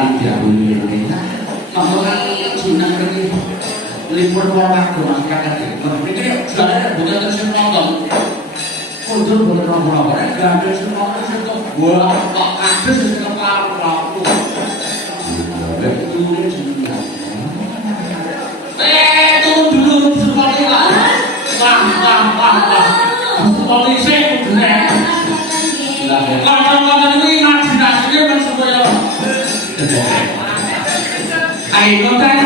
ingkang diawini monggo jeneng mriki libur warga masyarakat mriki jane boten sing nonton kudu boten napa-napa nek gambar sing nonton sing kok wah kok kabeh sing keparo-paro turun dulu seperti wah seperti saya udah kadang-kadang ini imajinasinya kan supaya ayo dan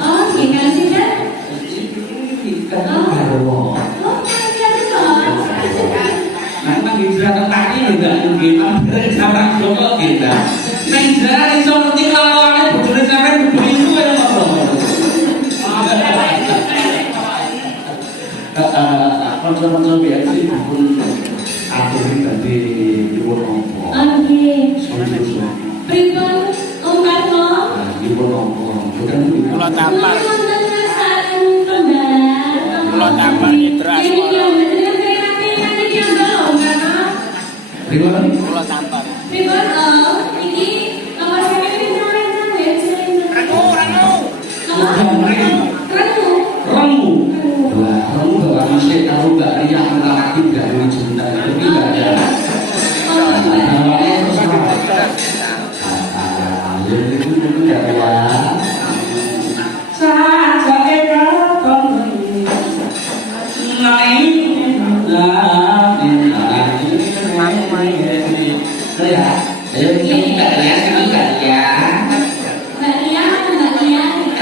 Oh, gimana sih, Kak? Jawa. Oh, Nah, nang hijrah tentang ini enggak mungkin cara Jawa kita. Nang hijrah iso ngerti lawane bojone sampean kudu itu ya apa. Kanca-kanca biasa pun aturin tadi nyuwun apa. Oke. Susu. Pripun Om Karno? Nyuwun apa. Bukan Kula tampar. Kula Kula tampar Citra Asmara. Pripun? Kula tampar. Pripun iki nomor sampeyan pinten ya sing Ranu. Remu. Wah, remu bawa masih tahu enggak yang laki enggak cinta itu tidak ada. Namanya terus apa? Jadi itu enggak ya. Saja ekor naik ya. Ayo enggak ya, enggak ya.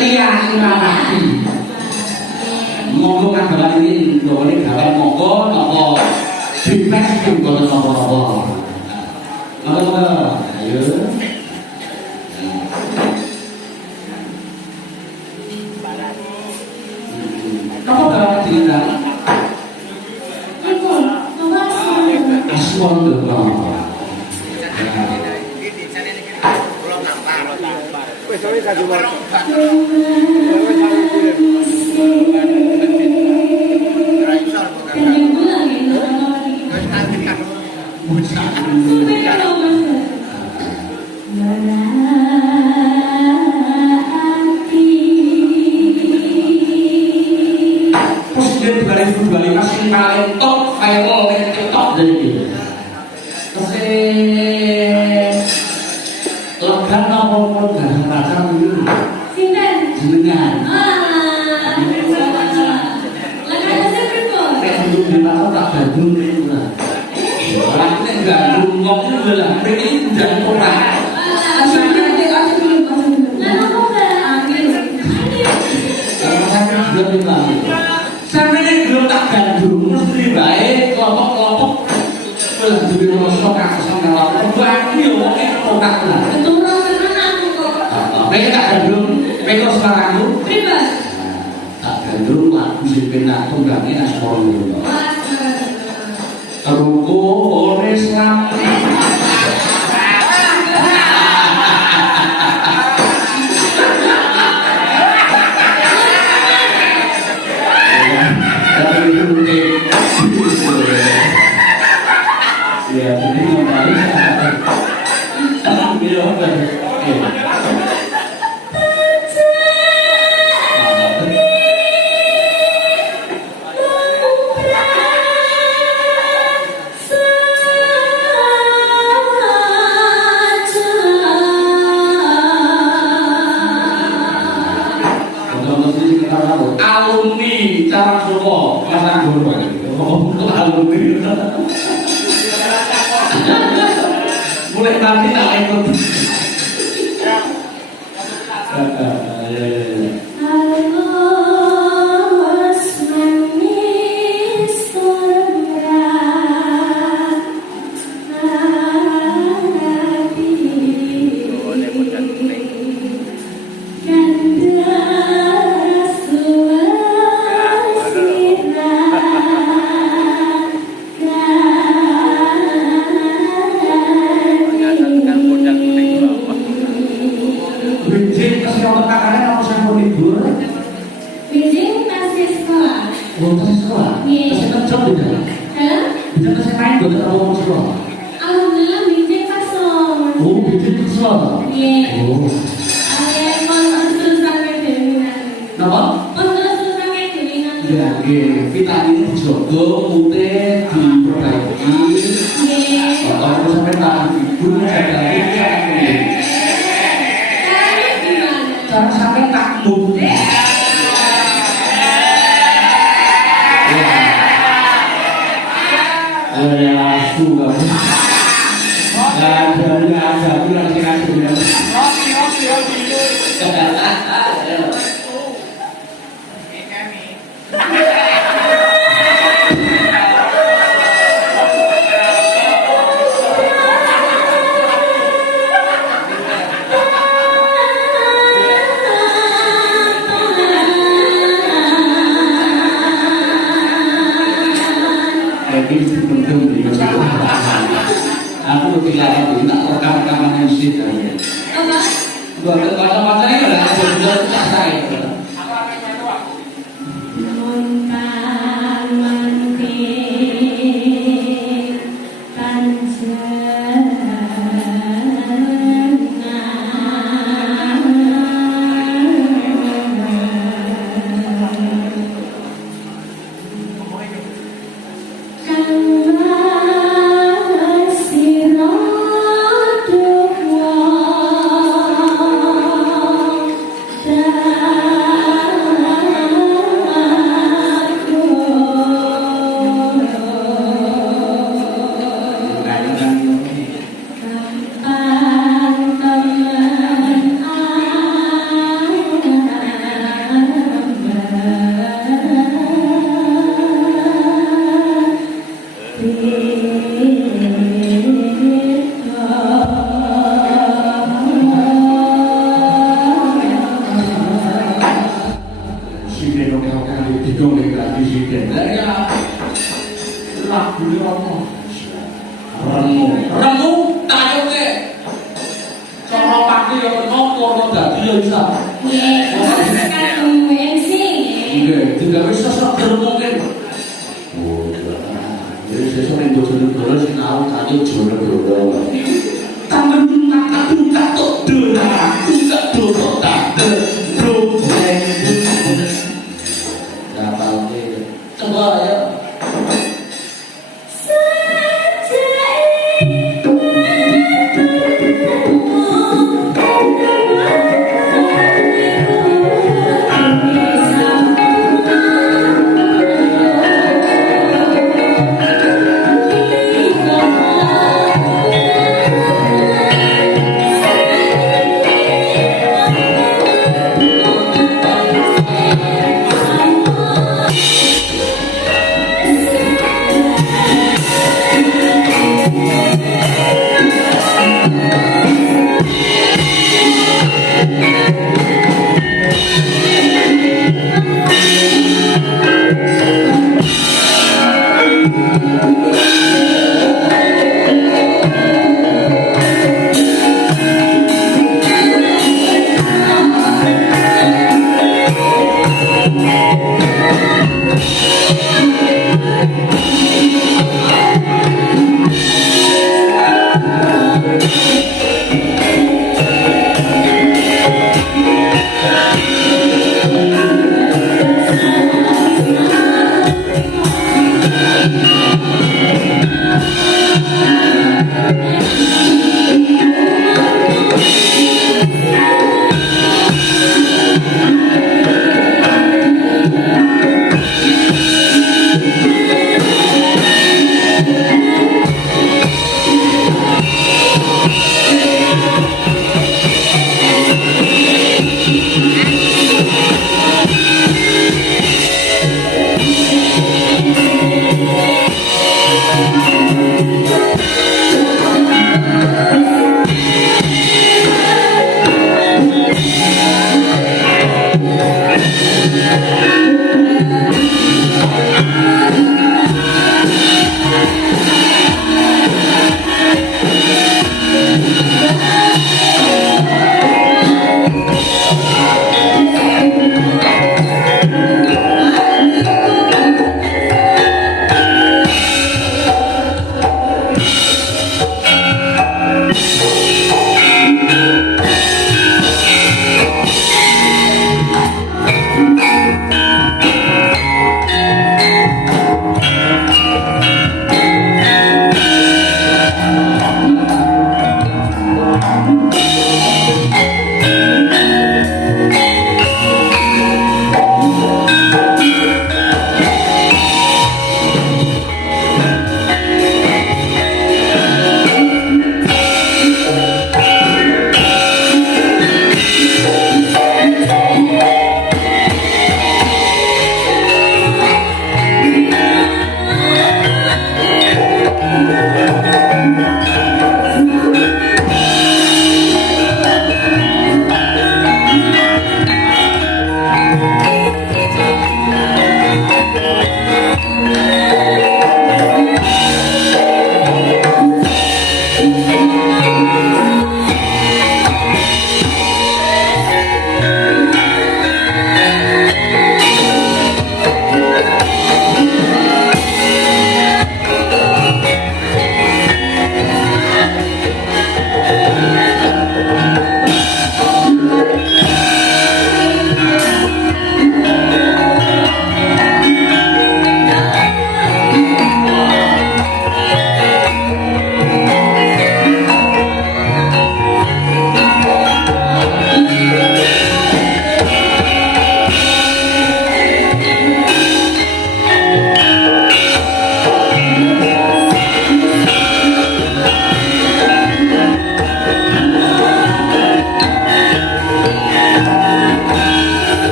Ria Imamati. Monggo kabaran ini nggone gawe monggo napa bebas mboten napa-napa. Monggo. Ayo. Napa gawe cerita? Asmon to. Wis ora kadung wae. Presiden 2025 sing paling top viral ning TikTok jadi. Legan apa pun gak pacar dulu. Jenengan. Nek untuk dipacar tak gandung itu lah. Orang nek gandung ngomong itu lah. Ini jangan orang. Sampai ini belum tak gandung, mesti baik kelompok-kelompok. Belum jadi rosok kasus sama lalu. Banyak orang kotak lah. Mereka tak gandung, mereka sekarang itu. Tak gandung lagu sipena tunggangnya Asmoro dulu. Ruko Islam. Ya, ini kembali. Alumni cara Solo, Mas Anggono. Alumni. Mulai nanti tak ikut. Vitamin jogo putih diperbaiki. Kalau sampai tak ibu jaga jangan sampai takut. Lasu kamu. Ada lagi ngasih. beli aku lebih lama beli tak rekam-rekaman yang sih Apa? buat baca-baca ini lah sudah tak saya Montang manting Remu tayo ke cara pagi yang menopor dadi ya bisa Sekarang MC. nggih tidak bisa seger mungkin oh jadi sesuk ning bojoné dolo sinau tayo jono dolo tangan tak tok dolaku